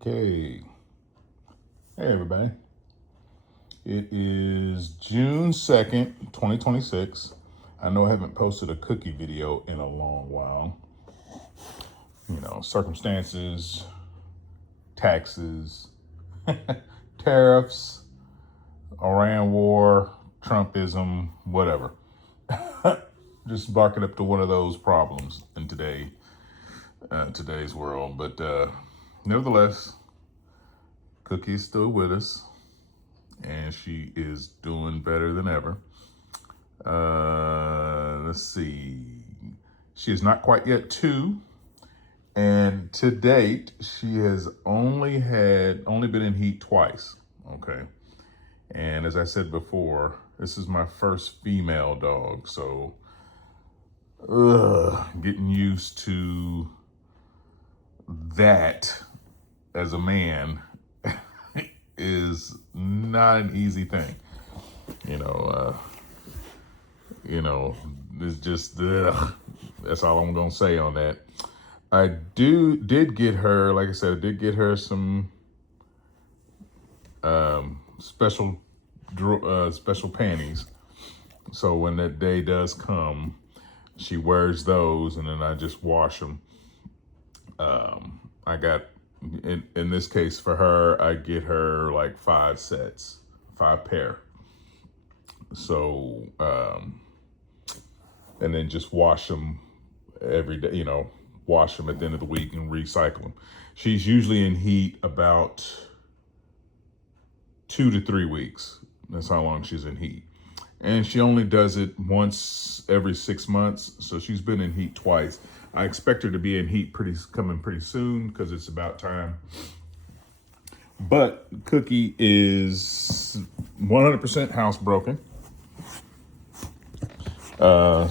Okay. Hey, everybody. It is June 2nd, 2026. I know I haven't posted a cookie video in a long while. You know, circumstances, taxes, tariffs, Iran war, Trumpism, whatever. Just barking up to one of those problems in today's world. But nevertheless, Cookie's still with us, and she is doing better than ever. Let's see. She is not quite yet 2, and to date, she has only been in heat twice. Okay, and as I said before, this is my first female dog, so getting used to that as a man is not an easy thing. It's just that's all I'm gonna say on that. I did get her, like I said, I did get her some special panties. So when that day does come, she wears those, and then I just wash them. I got in this case for her, I get her like 5 pair. So and then just wash them every day, wash them at the end of the week and recycle them. She's usually in heat about 2 to 3 weeks. That's how long she's in heat. And she only does it once every 6 months. So she's been in heat twice. I expect her to be in heat coming pretty soon because it's about time. But Cookie is 100% housebroken.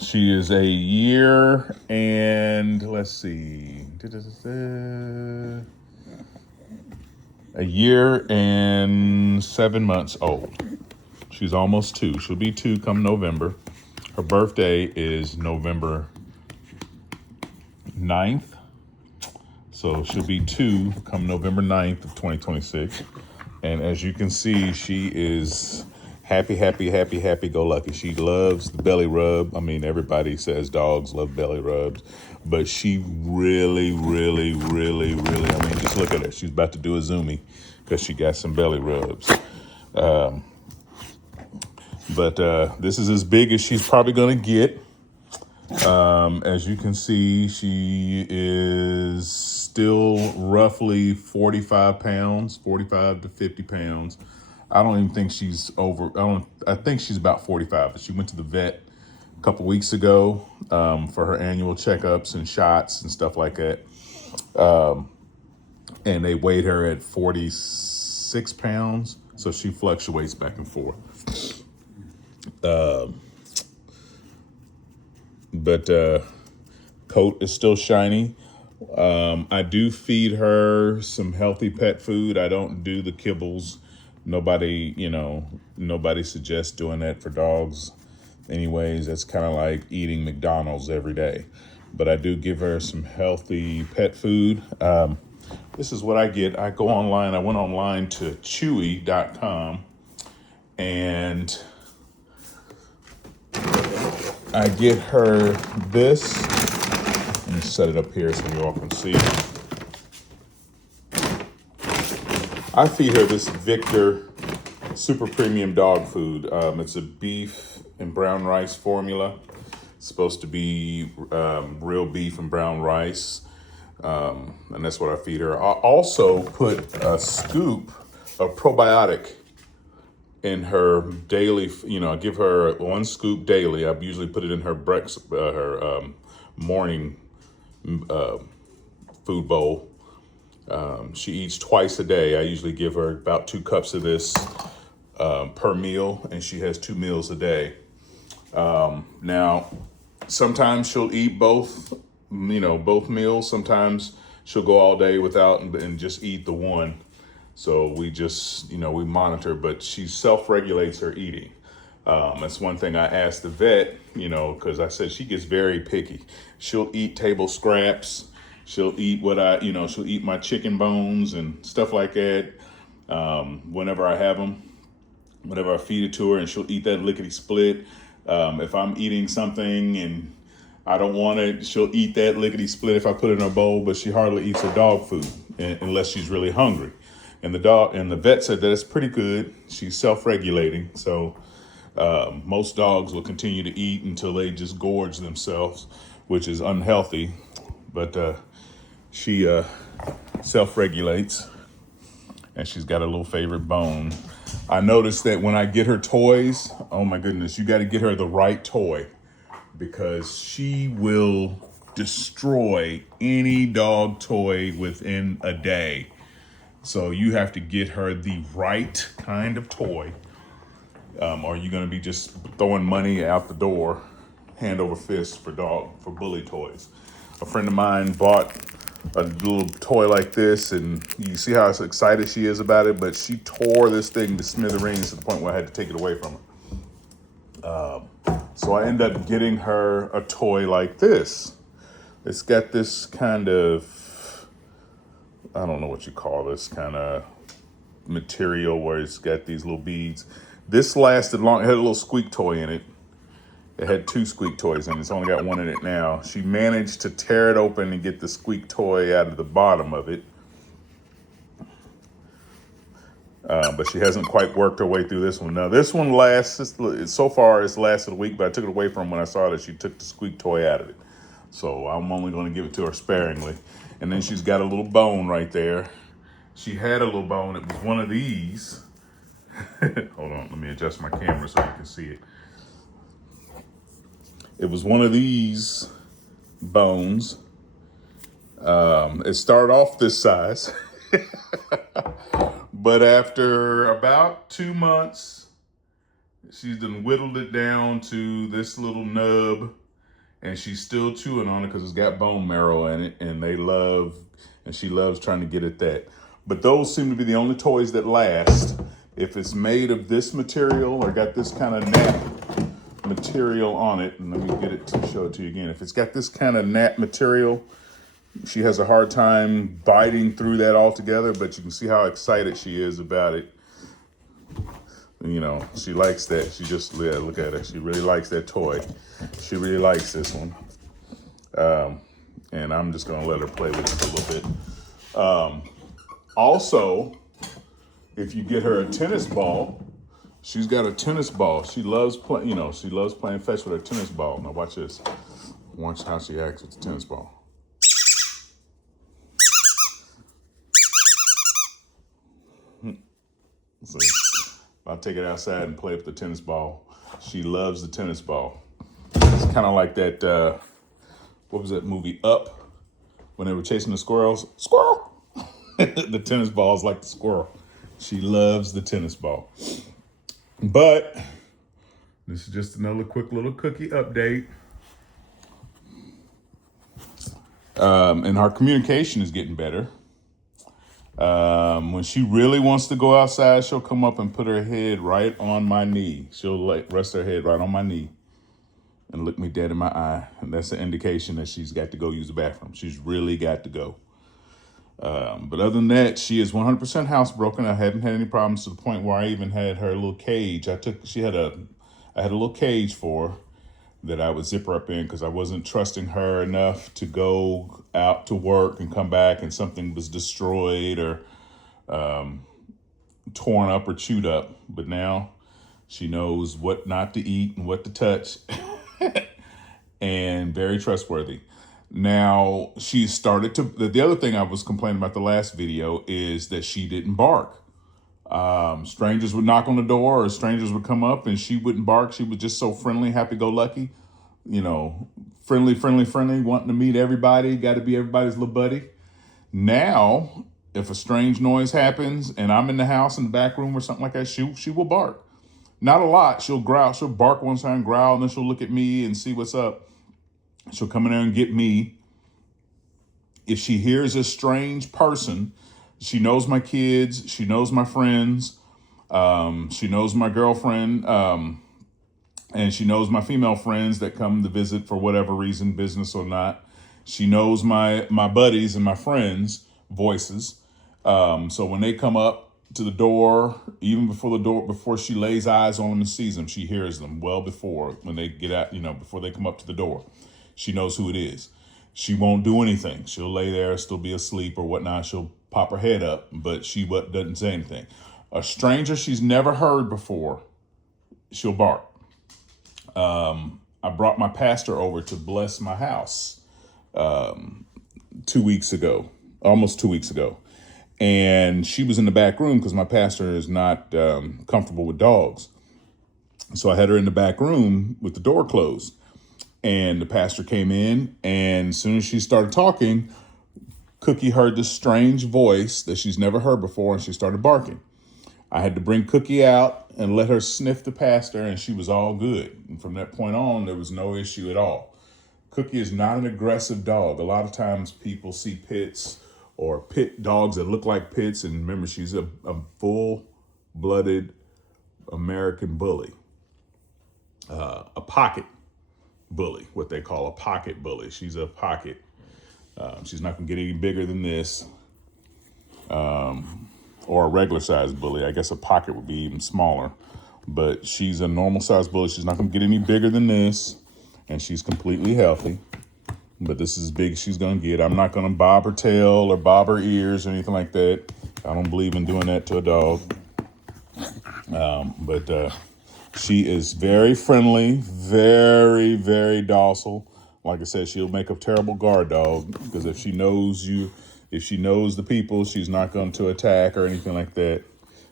She is a year and a year and 7 months old. She's almost 2. She'll be 2 come November. Her birthday is November 9th. So she'll be 2 come November 9th of 2026. And as you can see, she is happy go lucky. She loves the belly rub. I mean, everybody says dogs love belly rubs, but she really, I mean, just look at her. She's about to do a zoomie because she got some belly rubs. But this is as big as she's probably going to get. As you can see, she is still roughly 45 to 50 pounds. I don't even think she's over. I think she's about 45. But she went to the vet a couple weeks ago for her annual checkups and shots and stuff like that. And they weighed her at 46 pounds. So she fluctuates back and forth. But coat is still shiny. I do feed her some healthy pet food. I don't do the kibbles. Nobody suggests doing that for dogs. Anyways, that's kind of like eating McDonald's every day. But I do give her some healthy pet food. This is what I get. I went online to Chewy.com, and I get her this. Let me set it up here so you all can see. I feed her this Victor super premium dog food. It's a beef and brown rice formula. It's supposed to be real beef and brown rice. And that's what I feed her. I also put a scoop of probiotic in her daily, I give her 1 scoop daily. I usually put it in her breakfast, her morning food bowl. She eats twice a day. I usually give her about 2 cups of this per meal, and she has 2 meals a day. Now, sometimes she'll eat both meals. Sometimes she'll go all day without and just eat the one. So we just, we monitor, but she self-regulates her eating. That's one thing I asked the vet, because I said she gets very picky. She'll eat table scraps. She'll eat she'll eat my chicken bones and stuff like that. Whenever I have them, whenever I feed it to her, and she'll eat that lickety split. If I'm eating something and I don't want it, she'll eat that lickety split if I put it in her bowl, but she hardly eats her dog food unless she's really hungry. And the vet said that it's pretty good. She's self-regulating. So most dogs will continue to eat until they just gorge themselves, which is unhealthy. But she self-regulates, and she's got a little favorite bone. I noticed that when I get her toys, oh my goodness, you got to get her the right toy, because she will destroy any dog toy within a day. So you have to get her the right kind of toy, or you're going to be just throwing money out the door, hand over fist for bully toys. A friend of mine bought a little toy like this, and you see how excited she is about it, but she tore this thing to smithereens to the point where I had to take it away from her. So I ended up getting her a toy like this. It's got this kind of, I don't know what you call this kind of material where it's got these little beads. This lasted long. It had a little squeak toy in it. It had 2 squeak toys in it. It's only got 1 in it now. She managed to tear it open and get the squeak toy out of the bottom of it. But she hasn't quite worked her way through this one. Now, this one so far it's lasted a week, but I took it away from her when I saw that she took the squeak toy out of it. So I'm only going to give it to her sparingly. And then she's got a little bone right there. She had a little bone. It was one of these. Hold on, let me adjust my camera so you can see it. It was one of these bones. It started off this size. But after about 2 months, she's done whittled it down to this little nub, and she's still chewing on it because it's got bone marrow in it, and she loves trying to get at that. But those seem to be the only toys that last. If it's made of this material or got this kind of nap material on it, and let me get it to show it to you again. If it's got this kind of nap material, she has a hard time biting through that altogether, but you can see how excited she is about it. She likes that. Look at her. She really likes that toy. She really likes this one. And I'm just going to let her play with it for a little bit. Also, if you get her a tennis ball, she's got a tennis ball. She loves playing fetch with her tennis ball. Now watch this. Watch how she acts with the tennis ball. See, I'll take it outside and play with the tennis ball. She loves the tennis ball. It's kind of like that, what was that movie, Up? When they were chasing the squirrels. Squirrel! The tennis ball is like the squirrel. She loves the tennis ball. But this is just another quick little cookie update. And our communication is getting better. When she really wants to go outside, she'll come up and put her head right on my knee. She'll rest her head right on my knee and look me dead in my eye. And that's an indication that she's got to go use the bathroom. She's really got to go. But other than that, she is 100% housebroken. I haven't had any problems to the point where I even had her little cage. I had a little cage for her that I would zip her up in because I wasn't trusting her enough to go out to work and come back and something was destroyed or torn up or chewed up. But now she knows what not to eat and what to touch and very trustworthy. Now, she started to, the other thing I was complaining about the last video is that she didn't bark. Strangers would knock on the door or strangers would come up and she wouldn't bark. She was just so friendly, happy-go-lucky, friendly, wanting to meet everybody, got to be everybody's little buddy. Now, if a strange noise happens and I'm in the house in the back room or something like that, she will bark. Not a lot. She'll growl. She'll bark one time, growl, and then she'll look at me and see what's up. She'll come in there and get me. If she hears a strange person, she knows my kids, she knows my friends, she knows my girlfriend, and she knows my female friends that come to visit for whatever reason, business or not. She knows my buddies and my friends' voices. So when they come up to the door, even before she lays eyes on them and sees them, she hears them well before when they get out, before they come up to the door. She knows who it is. She won't do anything. She'll lay there, still be asleep or whatnot. She'll pop her head up, but she doesn't say anything. A stranger she's never heard before, she'll bark. I brought my pastor over to bless my house 2 weeks ago, almost 2 weeks ago. And she was in the back room because my pastor is not comfortable with dogs. So I had her in the back room with the door closed. And the pastor came in, and as soon as she started talking, Cookie heard this strange voice that she's never heard before, and she started barking. I had to bring Cookie out and let her sniff the pastor, and she was all good. And from that point on, there was no issue at all. Cookie is not an aggressive dog. A lot of times people see pits or pit dogs that look like pits, and remember, she's a full-blooded American bully, a pocket bully, what they call a pocket bully. She's a pocket. She's not going to get any bigger than this. Or a regular sized bully. I guess a pocket would be even smaller, but she's a normal sized bully. She's not going to get any bigger than this, and she's completely healthy. But this is as big as she's going to get. I'm not going to bob her tail or bob her ears or anything like that. I don't believe in doing that to a dog. But she is very friendly, very, very docile. Like I said, she'll make a terrible guard dog because if she knows the people, she's not going to attack or anything like that.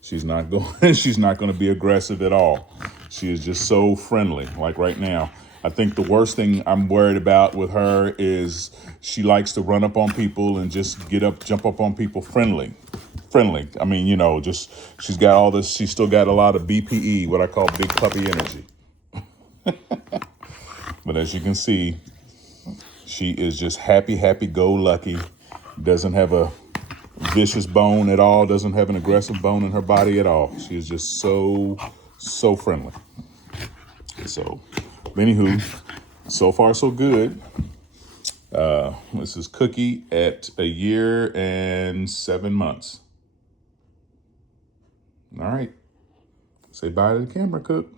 She's not going to be aggressive at all. She is just so friendly. Like right now, I think the worst thing I'm worried about with her is she likes to run up on people and just jump up on people friendly. I mean, she's got all this. She's still got a lot of BPE, what I call big puppy energy. But as you can see, she is just happy-go-lucky. Doesn't have a vicious bone at all. Doesn't have an aggressive bone in her body at all. She is just so friendly. So, anywho, so far so good. This is Cookie at 1 year and 7 months. All right. Say bye to the camera, Cook.